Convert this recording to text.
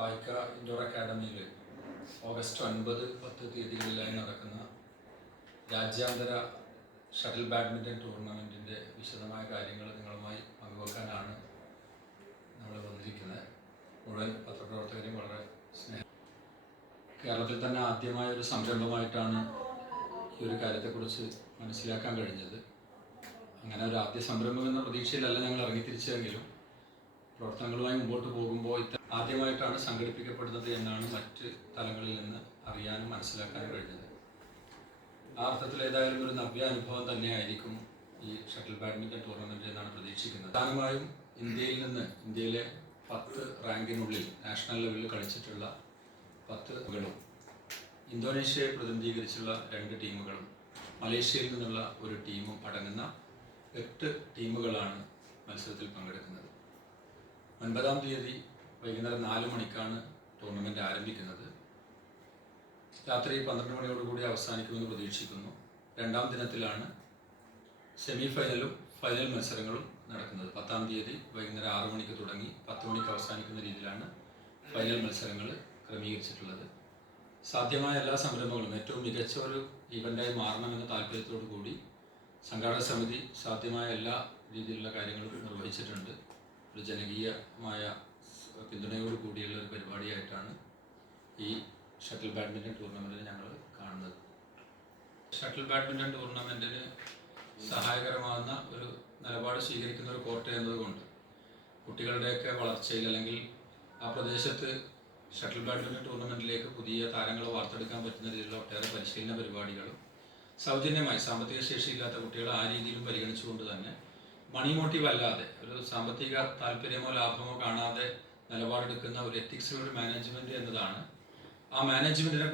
ഫായ്ക്ക indoor അക്കാഡമിയിൽ August 9, 10 തീയതികളിലായി നടക്കുന്ന രാജ്യാന്തര shuttle badminton ടൂർണമെൻറ്റിൻ്റെ വിശദമായ കാര്യങ്ങൾ നിങ്ങളുമായി പങ്കുവെക്കാനാണ് നമ്മൾ വന്നിരിക്കുന്നത്. മുഴുവൻ പത്രപ്രവർത്തകരെയും വളരെ സ്നേഹം. കേരളത്തിൽ തന്നെ ആദ്യമായ ഒരു സംരംഭമായിട്ടാണ് ഈ ഒരു കാര്യത്തെക്കുറിച്ച് മനസ്സിലാക്കാൻ കഴിഞ്ഞത്. അങ്ങനെ ഒരു ആദ്യ സംരംഭം എന്ന പ്രതീക്ഷയിലല്ല ഞങ്ങൾ ഇറങ്ങിത്തിരിച്ചതെങ്കിലും പ്രവർത്തനങ്ങളുമായി മുമ്പോട്ട് പോകുമ്പോൾ ആദ്യമായിട്ടാണ് സംഘടിപ്പിക്കപ്പെടുന്നത് എന്നാണ് മറ്റ് തലങ്ങളിൽ നിന്ന് അറിയാനും മനസ്സിലാക്കാനും കഴിഞ്ഞത്. ആ അർത്ഥത്തിൽ ഏതായാലും ഒരു നവ്യ അനുഭവം തന്നെയായിരിക്കും ഈ ഷട്ടിൽ ബാഡ്മിൻ്റൺ ടൂർണമെൻറ്റ് എന്നാണ് പ്രതീക്ഷിക്കുന്നത്. പ്രധാനമായും ഇന്ത്യയിലെ 10 റാങ്കിനുള്ളിൽ നാഷണൽ ലെവലിൽ കളിച്ചിട്ടുള്ള 10 ടീമുകളും ഇന്തോനേഷ്യയെ പ്രതിനിധീകരിച്ചുള്ള 2 ടീമുകളും മലേഷ്യയിൽ നിന്നുള്ള ഒരു ടീമും അടങ്ങുന്ന 8 ടീമുകളാണ് മത്സരത്തിൽ പങ്കെടുക്കുന്നത്. 9-ാം തീയതി വൈകുന്നേരം 4 മണിക്കാണ് ടൂർണമെൻറ്റ് ആരംഭിക്കുന്നത്. രാത്രി 12 മണിയോടുകൂടി അവസാനിക്കുമെന്ന് പ്രതീക്ഷിക്കുന്നു. 2-ാം ദിനത്തിലാണ് സെമി ഫൈനലും ഫൈനൽ മത്സരങ്ങളും നടക്കുന്നത്. 10-ാം തീയതി വൈകുന്നേരം 6 മണിക്ക് തുടങ്ങി 10 മണിക്ക് അവസാനിക്കുന്ന രീതിയിലാണ് ഫൈനൽ മത്സരങ്ങൾ ക്രമീകരിച്ചിട്ടുള്ളത്. സാധ്യമായ എല്ലാ സംരംഭങ്ങളും ഏറ്റവും മികച്ച ഒരു ഈവൻ്റായി മാറണമെന്ന താല്പര്യത്തോടു കൂടി സംഘാടക സമിതി സാധ്യമായ എല്ലാ രീതിയിലുള്ള കാര്യങ്ങളും നിർവഹിച്ചിട്ടുണ്ട്. ഒരു ജനകീയമായ പിന്തുണയോട് കൂടിയുള്ള ഒരു പരിപാടിയായിട്ടാണ് ഈ ഷട്ടിൽ ബാഡ്മിൻ്റൺ ടൂർണമെൻറ്റിനെ ഞങ്ങൾ കാണുന്നത്. ഷട്ടിൽ ബാഡ്മിൻ്റൺ ടൂർണമെൻറ്റിന് സഹായകരമാകുന്ന ഒരു നിലപാട് സ്വീകരിക്കുന്ന ഒരു കോർട്ട് എന്നതുകൊണ്ട് കുട്ടികളുടെയൊക്കെ വളർച്ചയിൽ അല്ലെങ്കിൽ ആ പ്രദേശത്ത് ഷട്ടിൽ ബാഡ്മിൻ്റൺ ടൂർണമെൻറ്റിലേക്ക് പുതിയ താരങ്ങളെ വാർത്തെടുക്കാൻ പറ്റുന്ന രീതിയിലുള്ള ഒട്ടേറെ പരിശീലന പരിപാടികളും സൗജന്യമായി സാമ്പത്തിക ശേഷിയില്ലാത്ത കുട്ടികളെ ആ രീതിയിലും പരിഗണിച്ചുകൊണ്ട് തന്നെ മണി മോട്ടീവ് അല്ലാതെ ഒരു സാമ്പത്തിക താല്പര്യമോ ലാഭമോ കാണാതെ നിലപാടെടുക്കുന്ന ഒരു എത്തിക്സിലുള്ള ഒരു മാനേജ്മെൻറ്റ് എന്നതാണ്. ആ മാനേജ്മെൻറ്റിനെ